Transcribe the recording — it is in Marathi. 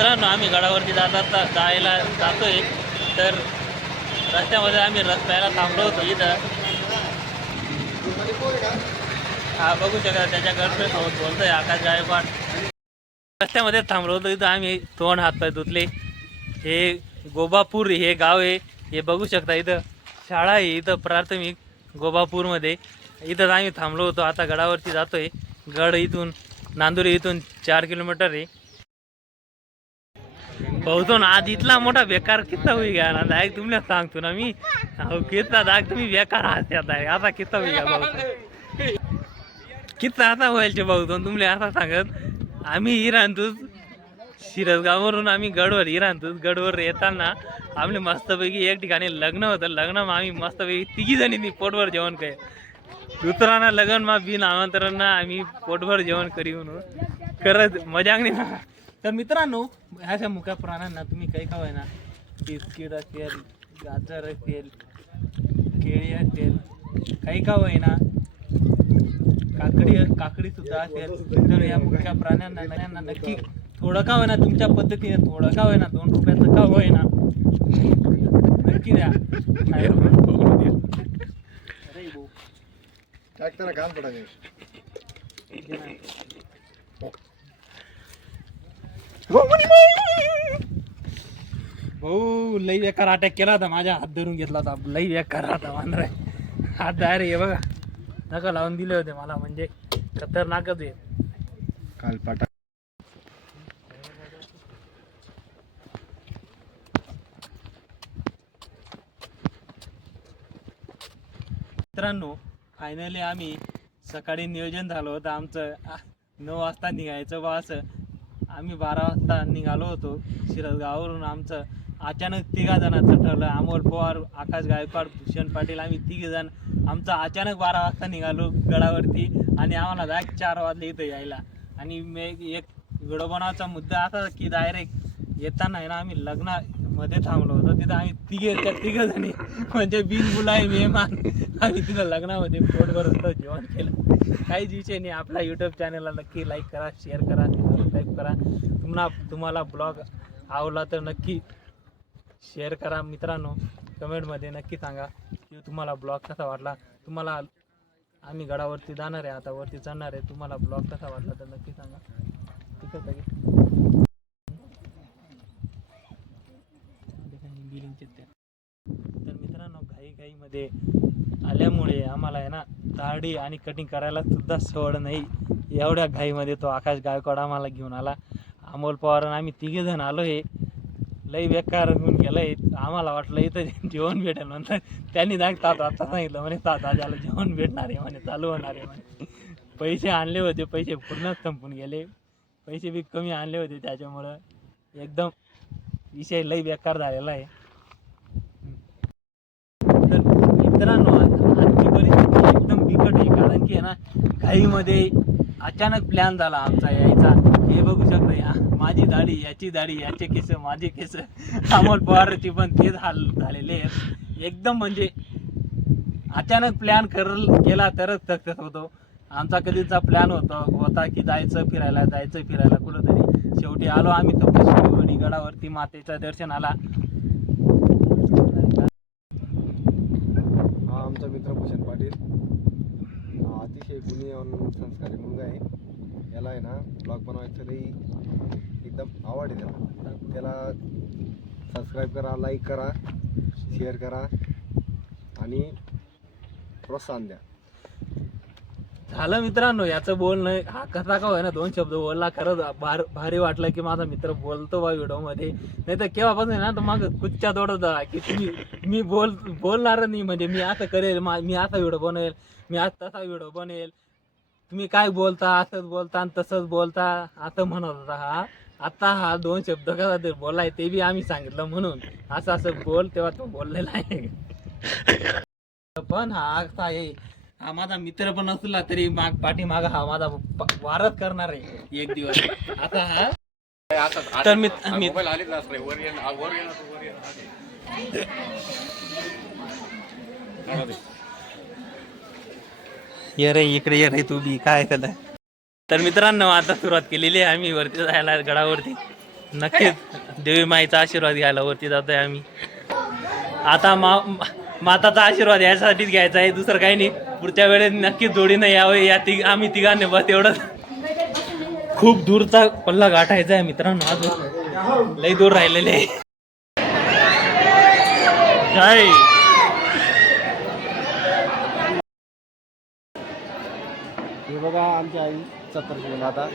मित्रांनो आम्ही गडावरती जायला जातोय, तर रस्त्यामध्ये आम्ही प्यायला थांबलो होतो इथं. हा बघू शकता त्याच्या गर्लफ्रेंड सोबत बोलतोय आकाश गायकवाड. रस्त्यामध्ये थांबलो होतो इथं आम्ही तोंड हातपाय धुतले. हे गोबापूर हे गाव आहे, हे बघू शकता. इथं शाळा आहे, इथं प्राथमिक गोबापूरमध्ये. इथंच आम्ही थांबलो होतो. आता गडावरती जातोय. गड इथून नांदुरी इथून 4 किलोमीटर आहे. बहुतो ना आज इथला मोठा बेकार किस्सा होई गया ना दाग, तुम्हाला सांगतो ना मी. किस्सा दाग तुम्ही बेकार हात आहे आता किस्सा होई गया भाऊ. किस्सा असा व्हायचे बहुतो तुम्हाला असा सांगत. आम्ही इराणतूच शिरसगाववरून आम्ही गडवर येताना आम्ही मस्तपैकी एक ठिकाणी लग्न होतं. लग्न मग आम्ही मस्तपैकी 3 जणी पोटभर जेवण काय. दुसऱ्यांना लग्न मग बिन आमंत्रण आम्ही पोटभर जेवण करी म्हणून करत मजाक नाही. तर मित्रांनो ह्याच्या मुख्या प्राण्यांना तुम्ही काही खावाय ना, बिस्किट असेल, गाजर असेल, केळी असेल, काही खावाय ना, काकडी सुद्धा असेल, तर या मुख्या प्राण्यांना नक्की थोडं का होईना तुमच्या पद्धतीने, थोडं का होईना 2 रुपयाचं का होईना नक्की द्या. अरे भाऊ टाकताना काम पडायचं. भाऊ लई बेकार अटॅक केला होता, माझ्या हात धरून घेतला होता. लई बेकार होता मांजरा. हात डायरेक्ट हे बघा नका लावून दिले होते मला, म्हणजे खतरनाकच आहे. काल पाटा मित्रांनो फायनली आम्ही सकाळी नियोजन झालं होतं आमचं 9 वाजता निघायचं बा असं. आम्ही 12 वाजता निघालो होतो शिरसगाववरून. आमचं अचानक 3 जणांचं ठरलं. अमोल पवार, आकाश गायकवाड, भूषण पाटील, आम्ही 3 जण आमचं अचानक 12 वाजता निघालो गडावरती. आणि आम्हाला डायरेक्ट 4 वाजले इथं यायला. आणि एक व्हिडिओ बनवायचा मुद्दा असा की डायरेक्ट येताना आहे ना आम्ही लग्नामध्ये थांबलो होतो. तिथं आम्ही 3 जणी म्हणजे बिन बुलाय मेहमान आम्ही तिथं लग्नामध्ये पोटभर होतं जेवण केलं. काहीच विषय नाही. आपल्या यूट्यूब चॅनलला नक्की लाईक करा, शेअर करा, सबस्क्राईब करा. तुम्हाला ब्लॉग आवडला तर नक्की शेअर करा. मित्रांनो कमेंटमध्ये नक्की सांगा की तुम्हाला ब्लॉग कसा वाटला. तुम्हाला आम्ही गडावरती जाणार आहे, आता वरती चढणार आहे. तुम्हाला ब्लॉग कसा वाटला तर नक्की सांगा. ठीक आहे सगळे तर मित्रांनो घाईमध्ये आल्यामुळे आम्हाला आहे ना दाढी आणि कटिंग करायला सुद्धा सवड नाही. एवढ्या घाईमध्ये तो आकाश गायकवाड आम्हाला घेऊन आला. अमोल पवार आणि आम्ही 3 जण आलो. हे लई बेकार होऊन गेलंय. आम्हाला वाटलं इथं जेवण भेटेल, नंतर त्यांनी आता सांगितलं म्हणे 7 वाजायला जेवण भेटणार आहे म्हणे, चालू होणार आहे म्हणे. पैसे आणले होते, पैसे पूर्णच संपून गेले. पैसे बी कमी आणले होते, त्याच्यामुळं एकदम विषय लई बेकार झालेला आहे. तर मित्रांनो आजची परिस्थिती एकदम बिकट आहे, कारण की आहे ना घाईमध्ये अचानक प्लॅन झाला आमचा यायचा. हे बघू शकता, माझी दाढी, याची दाढी, याचे केस, माझे केस, अमोल पवारची पण तेच हाल झालेले आहेत. एकदम म्हणजे अचानक प्लॅन केला तरच सक्सेस होतो. आमचा कधीचा प्लॅन होता की जायचं फिरायला कुठंतरी. शेवटी आलो आम्ही तपसवडी गडावरती मातेच्या दर्शनाला. हा आमचा मित्र भूषण पाटील, अतिशय गुणी आणि संस्कारी मुलगा आहे. याला आहे ना ब्लॉग बनवायचं लई एकदम आवड आहे. त्याला सबस्क्राईब करा, लाईक करा, शेअर करा आणि प्रोत्साहन द्या. झालं मित्रांनो याचं बोलणं. हा कसा का होय ना 2 शब्द बोलला, खरंच भारी वाटलं की माझा मित्र बोलतो बा व्हिडिओमध्ये. नाही तर केव्हापासून ना तर मग कुच्च्या तोडत की मी बोलणार नाही, म्हणजे मी असं करेल, मी असा व्हिडिओ बनवेल, मी आज तसा व्हिडिओ बनवेल, तुम्ही काय बोलता, असंच बोलता आणि तसंच बोलता असं म्हणत होता हा. आता हा 2 शब्द कसा ते बोललाय ते बी आम्ही सांगितलं म्हणून असं बोल, तेव्हा तो बोललेला आहे. पण हा असा आहे, हा माझा मित्र पण असला तरी पाठीमाग हा माझा वारच करणार आहे एक दिवस आता हा. तर ये रे इकडे ये रे तू बी काय केलं. तर मित्रांनो आता सुरुवात केलेली आहे आम्ही वरती जायला गडावरती. नक्कीच देवी माईचा आशीर्वाद घ्यायला वरती जातोय आम्ही. आता माताचा आशीर्वाद यासाठीच घ्यायचा आहे, दुसरं काही नाही. पुढच्या वेळेस नक्कीच जोडीनं यावे. आम्ही तिघांनी बस एवढंच. खूप दूरचा पल्ला गाठायचा आहे मित्रांनो, अजून लई दूर राहिलेले आहे. जय हे बघा आमची आई सप्तशृंगी माता.